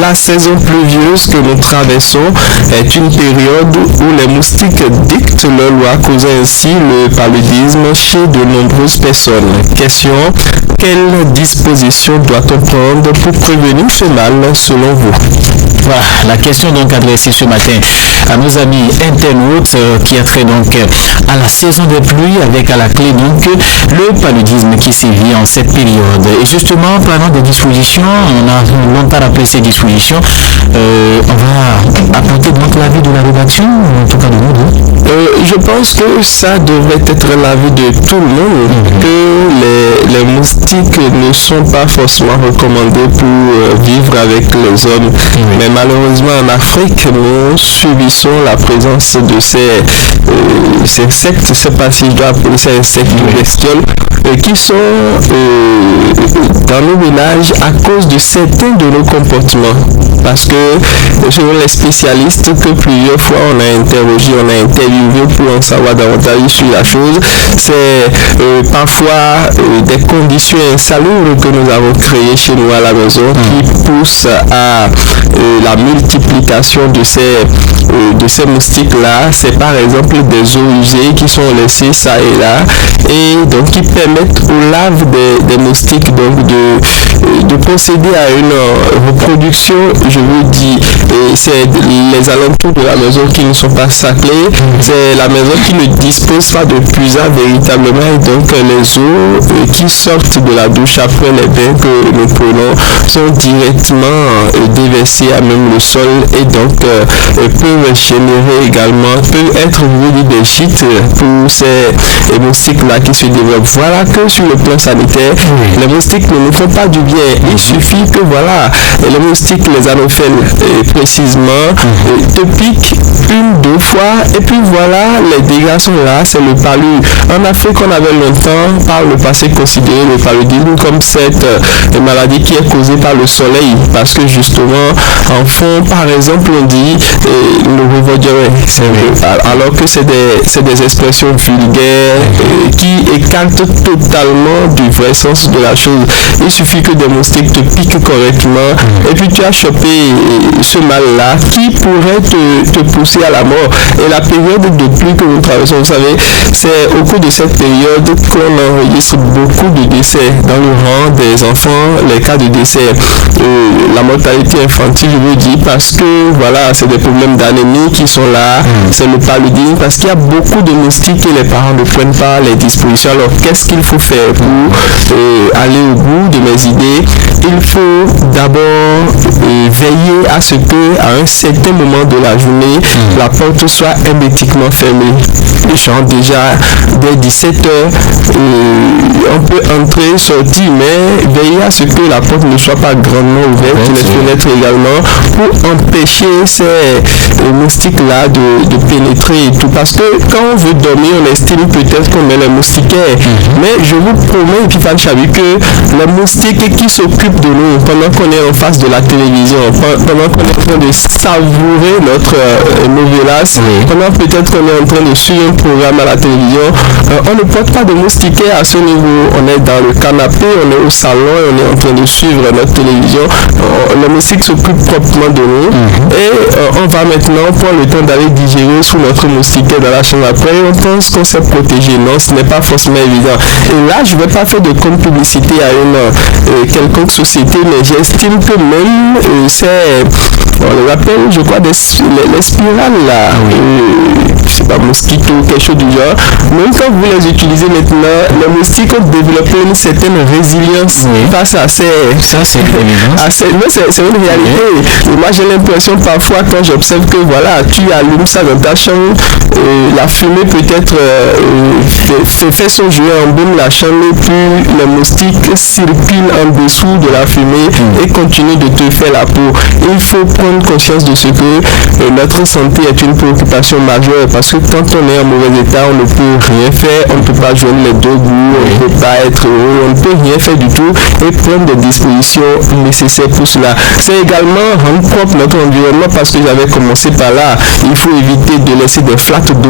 la saison pluvieuse que nous traversons est une période où les moustiques dictent leur loi, causant ainsi le paludisme chez de nombreuses personnes. Question: quelle disposition doit-on prendre pour prévenir ce mal selon vous? Voilà, la question donc adressée ce matin à nos amis internautes qui a trait donc à la saison des pluies avec à la clé donc le paludisme qui sévit en cette période. Et justement, parlant des dispositions, on a longtemps rappelé ces dispositions. On va apporter donc l'avis de la rédaction, en tout cas de nous deux. Je pense que ça devrait être l'avis de tout le monde, que les moustiques ne sont pas forcément recommandés pour vivre avec les hommes. Mais malheureusement en Afrique, nous subissons la présence de ces insectes, je ne sais pas si je dois appeler ces insectes bestioles, qui sont dans nos villages à cause de certains de nos comportements. Parce que selon les spécialistes que plusieurs fois on a interrogé, on a interviewé pour en savoir davantage sur la chose, c'est parfois des conditions insalubres que nous avons créées chez nous à la maison qui poussent à la multiplication de ces moustiques-là. C'est par exemple des eaux usées qui sont laissées ça et là, et donc qui permettent aux larves des moustiques donc de procéder à une reproduction, je vous dis. Et c'est les alentours de la maison qui ne sont pas saclés, c'est la maison qui ne dispose pas de puisard véritablement, et donc les eaux qui sortent de la douche après les bains que nous prenons sont directement déversées à même le sol, et donc peuvent générer également, peuvent être des gîtes pour ces moustiques-là qui se développent. Voilà que sur le plan sanitaire, les moustiques ne nous font pas du bien. Il suffit que voilà, les moustiques, les anophèles précisément, te piquent une, deux fois, et puis voilà, les dégâts sont là, c'est le palud. En Afrique, on avait longtemps, par le passé, considéré le paludisme comme cette maladie qui est causée par le soleil, parce que justement, en fond, par exemple, on dit le revaudierait, alors que c'est des expressions vulgaires qui écartent totalement du vrai sens de la chose. Il suffit que des moustiques te piquent correctement, et puis tu as chopé ce mal-là qui pourrait te pousser à la mort. Et la période de pluie que nous traversons, vous savez, c'est au cours de cette période qu'on enregistre beaucoup de décès dans le rang des enfants, les cas de décès, la mortalité infantile, je vous dis, parce que voilà, c'est des problèmes d'anémie qui sont là, c'est le paludisme, parce qu'il y a beaucoup de moustiques et les parents ne prennent pas les dispositions. Alors qu'est-ce qu'il faut faire pour aller au bout de mes idées? Il faut d'abord veiller à ce que à un certain moment de la journée, la porte soit hermétiquement fermée. Genre déjà dès 17h, on peut entrer, sortir, mais veiller à ce que la porte ne soit pas grandement ouverte, les fenêtres également, pour empêcher ces moustiques-là de pénétrer et tout. Parce que quand on veut dormir, on estime peut-être qu'on met les moustiquaires. Mais je vous promets, Epiphane Chabi, que les moustiques qui s'occupent de nous pendant qu'on est en face de la télévision, pendant qu'on est en train de savourer notre novelas, pendant peut-être qu'on est en train de suivre un programme à la télévision, on ne porte pas de moustiquaires à ce niveau. On est dans le canapé, on est au salon et on est en train de suivre notre télévision. Les moustiques s'occupent proprement de nous, et on va maintenant prendre le temps d'aller digérer sous notre moustiquaire dans la chambre. Après, on pense qu'on s'est protégé. Non, ce n'est pas forcément évident. Et là, je ne vais pas faire de publicité à une quelconque société, mais j'estime que même on les appelle, je crois, les spirales là, je sais pas, mosquito, quelque chose du genre. Même quand vous les utilisez maintenant, les moustiques ont développé une certaine résilience face à ces... Ça, c'est une c'est une réalité. Et moi, j'ai l'impression parfois, quand j'observe que voilà, tu allumes ça dans ta chambre, la fumée peut-être fait son jeu, embaume la chambre, et puis les moustiques circulent en dessous de la fumée et continuent de te faire la peau. Il faut prendre prendre conscience de ce que notre santé est une préoccupation majeure, parce que quand on est en mauvais état, on ne peut rien faire, on ne peut pas joindre les deux bouts, on ne peut pas être heureux, on ne peut rien faire du tout et prendre des dispositions nécessaires pour cela. C'est également rendre propre notre environnement, parce que j'avais commencé par là. Il faut éviter de laisser des flaques d'eau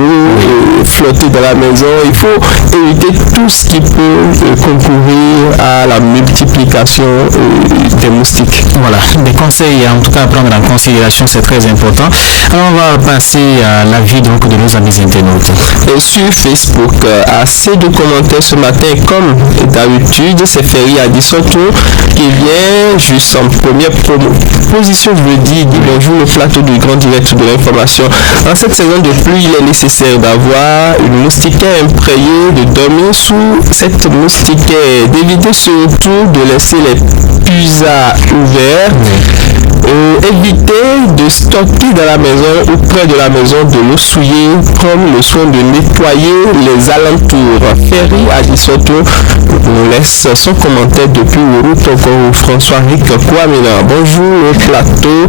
flotter dans la maison. Il faut éviter tout ce qui peut concourir à la multiplication des moustiques. Voilà, des conseils en tout cas à prendre en considération, c'est très important. Alors on va passer à l'avis donc de nos amis internautes. Et sur Facebook, assez de commentaires ce matin, comme d'habitude, c'est Ferry Adissoto qui vient juste en première position, je le dis bonjour, le plateau du grand direct de l'information. En cette saison de pluie, il est nécessaire d'avoir une moustiquaire imprégnée, de dormir sous cette moustiquaire, d'éviter surtout de laisser les pusas ouverts. Éviter de stocker dans la maison ou près de la maison de l'eau souillée, prendre le soin de nettoyer les alentours. Ferry Adissoto nous laisse son commentaire depuis François-Ric Kouamina. Bonjour le plateau.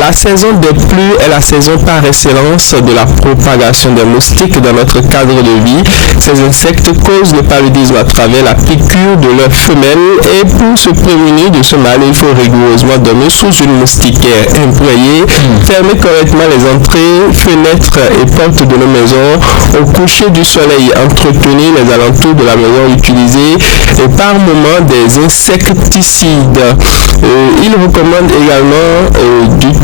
La saison des pluies est la saison par excellence de la propagation des moustiques dans notre cadre de vie. Ces insectes causent le paludisme à travers la piqûre de leurs femelles, et pour se prémunir de ce mal, il faut rigoureusement dormir sous une moustiquaire imprégnée, fermer correctement les entrées, fenêtres et portes de nos maisons au coucher du soleil, entretenir les alentours de la maison, utiliser par moment des insecticides. Il recommande également d'utiliser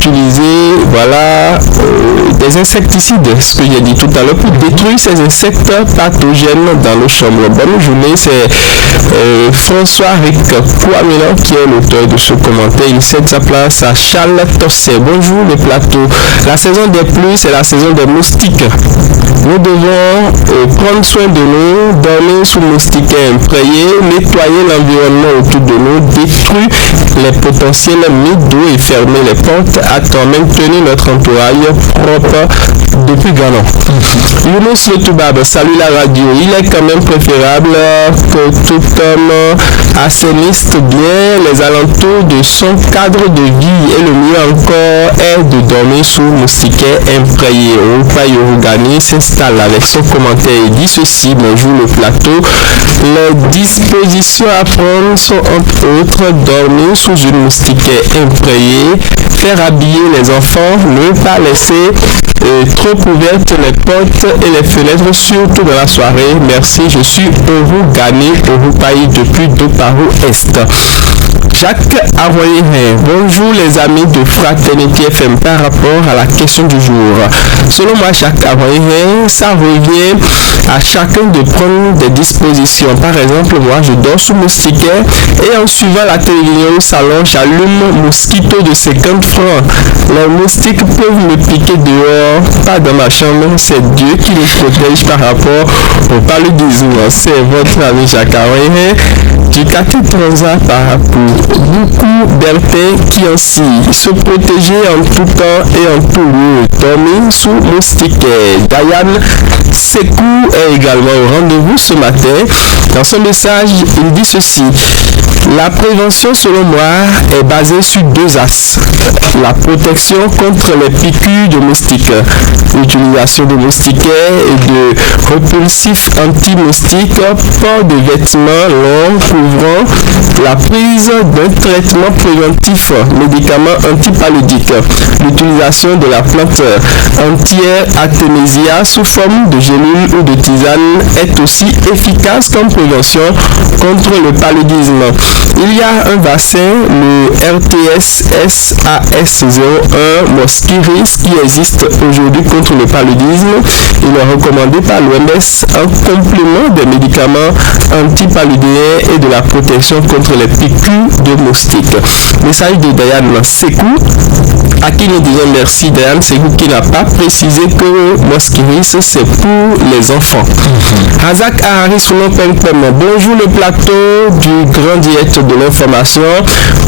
des insecticides, ce que j'ai dit tout à l'heure, pour détruire ces insectes pathogènes dans nos chambres. Bonne journée, c'est François-Ric Kouamina qui est l'auteur de ce commentaire. Il cède sa place à Charles Tosset. Bonjour le plateau. La saison des pluies, c'est la saison des moustiques. Nous devons prendre soin de nous, dormir sous moustiquaires imprégnés, nettoyer l'environnement autour de nous, détruire les potentiels mythes d'eau et fermer les portes, à temps maintenir notre entourage propre depuis Ghana. Younous le Toubab, salut la radio. Il est quand même préférable que tout homme assainisse bien les alentours de son cadre de vie, et le mieux encore est de dormir sous moustiquaire imprégnés. Rupa Yorugani s'installe avec son commentaire et dit ceci: bonjour le plateau. Les dispositions à prendre sont entre autres dormir sous une moustiquaire imprégnée, faire habiller les enfants, ne pas laisser trop ouvertes les portes et les fenêtres, surtout dans la soirée. Merci, je suis Orugani Orupaï depuis Doparu Est. Jacques Avoyer, bonjour les amis de Fraternité FM. Par rapport à la question du jour, selon moi, Jacques Avoyer, ça revient à chacun de prendre des dispositions. Par exemple, moi je dors sous moustiquaire et en suivant la télévision au salon, j'allume mosquito de 50 francs. Les moustiques peuvent me piquer dehors, pas dans ma chambre. C'est Dieu qui les protège par rapport au paludisme. C'est votre ami Jacques Avoyer du quartier Transat par pour beaucoup Bertin qui ainsi se protéger en tout temps et en tout lieu, dormir sous moustiquaire. Diane Sekou est également au rendez-vous ce matin. Dans son message, il dit ceci: la prévention selon moi est basée sur deux axes: la protection contre les piqûres de moustiques, l'utilisation de moustiquaires et de repulsifs anti-moustiques, port de vêtements longs couvrant, la prise d'un traitement préventif, médicaments antipaludiques, l'utilisation de la plante anti-artémisia sous forme de gélule ou de tisane est aussi efficace comme prévention contre le paludisme. Il y a un vaccin, le RTS-SAS01 Mosquiris, qui existe aujourd'hui contre le paludisme. Il est recommandé par l'OMS en complément des médicaments antipaludéens et de la protection contre les piqûres de moustiques. Message de Diane Sekou, à qui nous disons merci. Diane Sekou qui n'a pas précisé que Mosquiris c'est pour les enfants. Razak Ahari Sounon Pempem, bonjour le plateau du grand direct de l'information.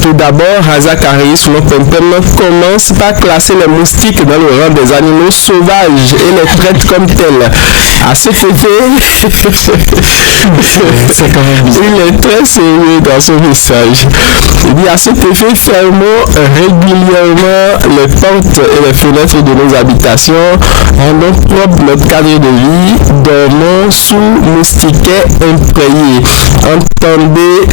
Tout d'abord, Razak Ahari Sounon Pempem commence par classer les moustiques dans le rang des animaux sauvages et les traite comme tels. À cet effet, c'est quand même bizarre. Il est très sérieux dans son message. Il dit: à cet effet, fermons régulièrement les portes et les fenêtres de nos habitations, rendons propre notre cadre de vie, dormons sous moustiquaires imprégnés. Entendez,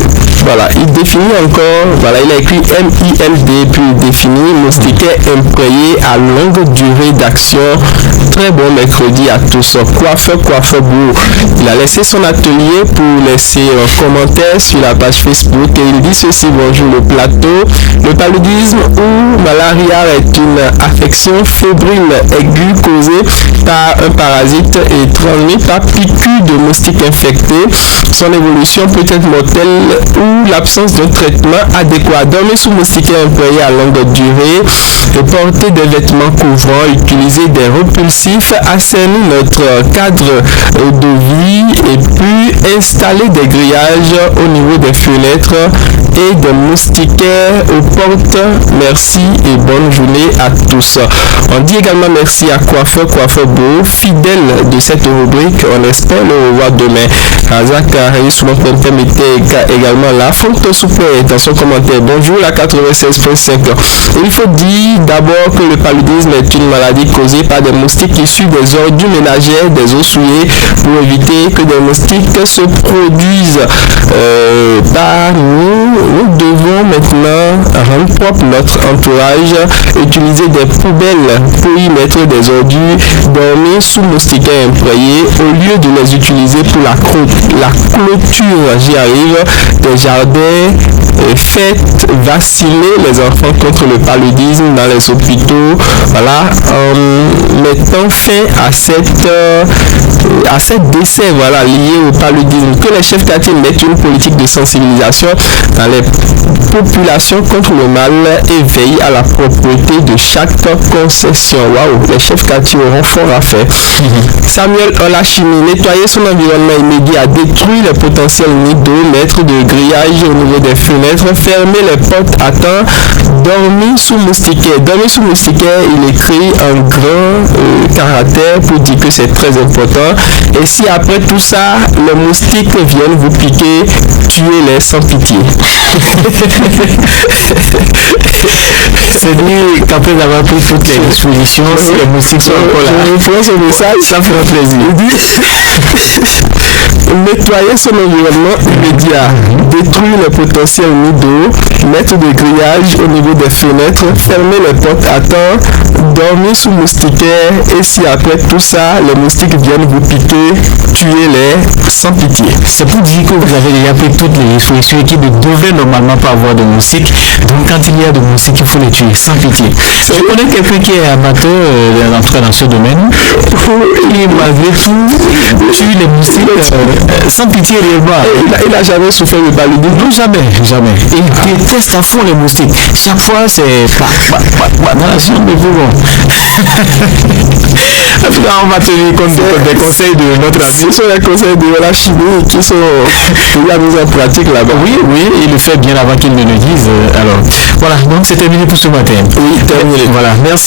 voilà, il définit encore, voilà, il a écrit MILD, puis il définit moustiquaires imprégnés à longue durée d'action. Très bon mercredi à tous. Coiffeur beau. Il a laissé son atelier pour laisser un commentaire sur la page Facebook et il dit ceci: bonjour le plateau. Le paludisme ou malaria est une affection fébrile aiguë causée par un parasite et transmise par piqûre de moustiques infectés. Son évolution peut être mortelle ou l'absence d'un traitement adéquat. Dormir sous moustiquaires imprégnés à longue durée et porter des vêtements couvrants, utiliser des repulsifs, assainir notre cadre de vie et puis installer des grillages au niveau des fenêtres et des moustiquaires aux portes. Merci et bonne journée à tous. On dit également merci à Coiffeur Beau, fidèle de cette rubrique. On espère le revoir demain. Razak Soumon Pempem était également là. Fonto Soupé dans son commentaire. Bonjour la 96.5. Il faut dire d'abord que le paludisme est une maladie causée par des moustiques issus des ordures ménagères, des eaux souillées. Pour éviter que des moustiques se produisent par nous devons maintenant rendre propre notre entourage, utiliser des poubelles pour y mettre des ordures, dormir sous moustiquaires imprégnés au lieu de les utiliser pour la clôture, j'y arrive, des jardins. Faites vaciller les enfants contre le paludisme dans les hôpitaux. Voilà, mettons fin à cette décès, voilà, lié au paludisme. Que les chefs quartiers mettent une politique de sensibilisation dans les populations contre le mal et veillent à la propreté de chaque concession. Waouh, les chefs quartiers auront fort à faire. Samuel Olachimi, nettoyer son environnement immédiat, détruire les potentiels nids d'eau, mettre de grillage au niveau des fenêtres, fermer les portes à temps, dormir sous moustiquaires. Dormir sous moustiquaires, il écrit en grand caractère pour dire que c'est très important. Et si après tout ça, les moustiques viennent vous piquer, tuez-les sans pitié. C'est dit qu'après avoir pris toutes les dispositions, si les moustiques sont encore là, je prends ce message, ça fera plaisir. Nettoyer son environnement immédiat, détruire le potentiel nid d'eau, mettre des grillages au niveau des fenêtres, fermer les portes à temps, dormir sous moustiquaires et si après tout ça, les moustiques viennent vous piquer, tuez-les sans pitié. C'est pour dire que vous avez déjà pris toutes les dispositions et qui ne devraient normalement pas avoir de moustiques. Donc quand il y a de moustiques, il faut les tuer sans pitié. Je connais quelqu'un qui est amateur d'entrer dans ce domaine. Et malgré tout, tue les moustiques sans pitié réellement. Il n'a jamais souffert de paludisme. Non, jamais. Il déteste à fond les moustiques. Chaque fois, c'est dans la chambre de vous. En tout cas, on va tenir compte des conseils de notre ami. Ce sont les conseils de la chimie qui sont mis en pratique là-bas. Oui, il le fait bien avant qu'il ne le dise. Alors, voilà, donc c'est terminé pour ce matin. Oui, terminé. Voilà, merci.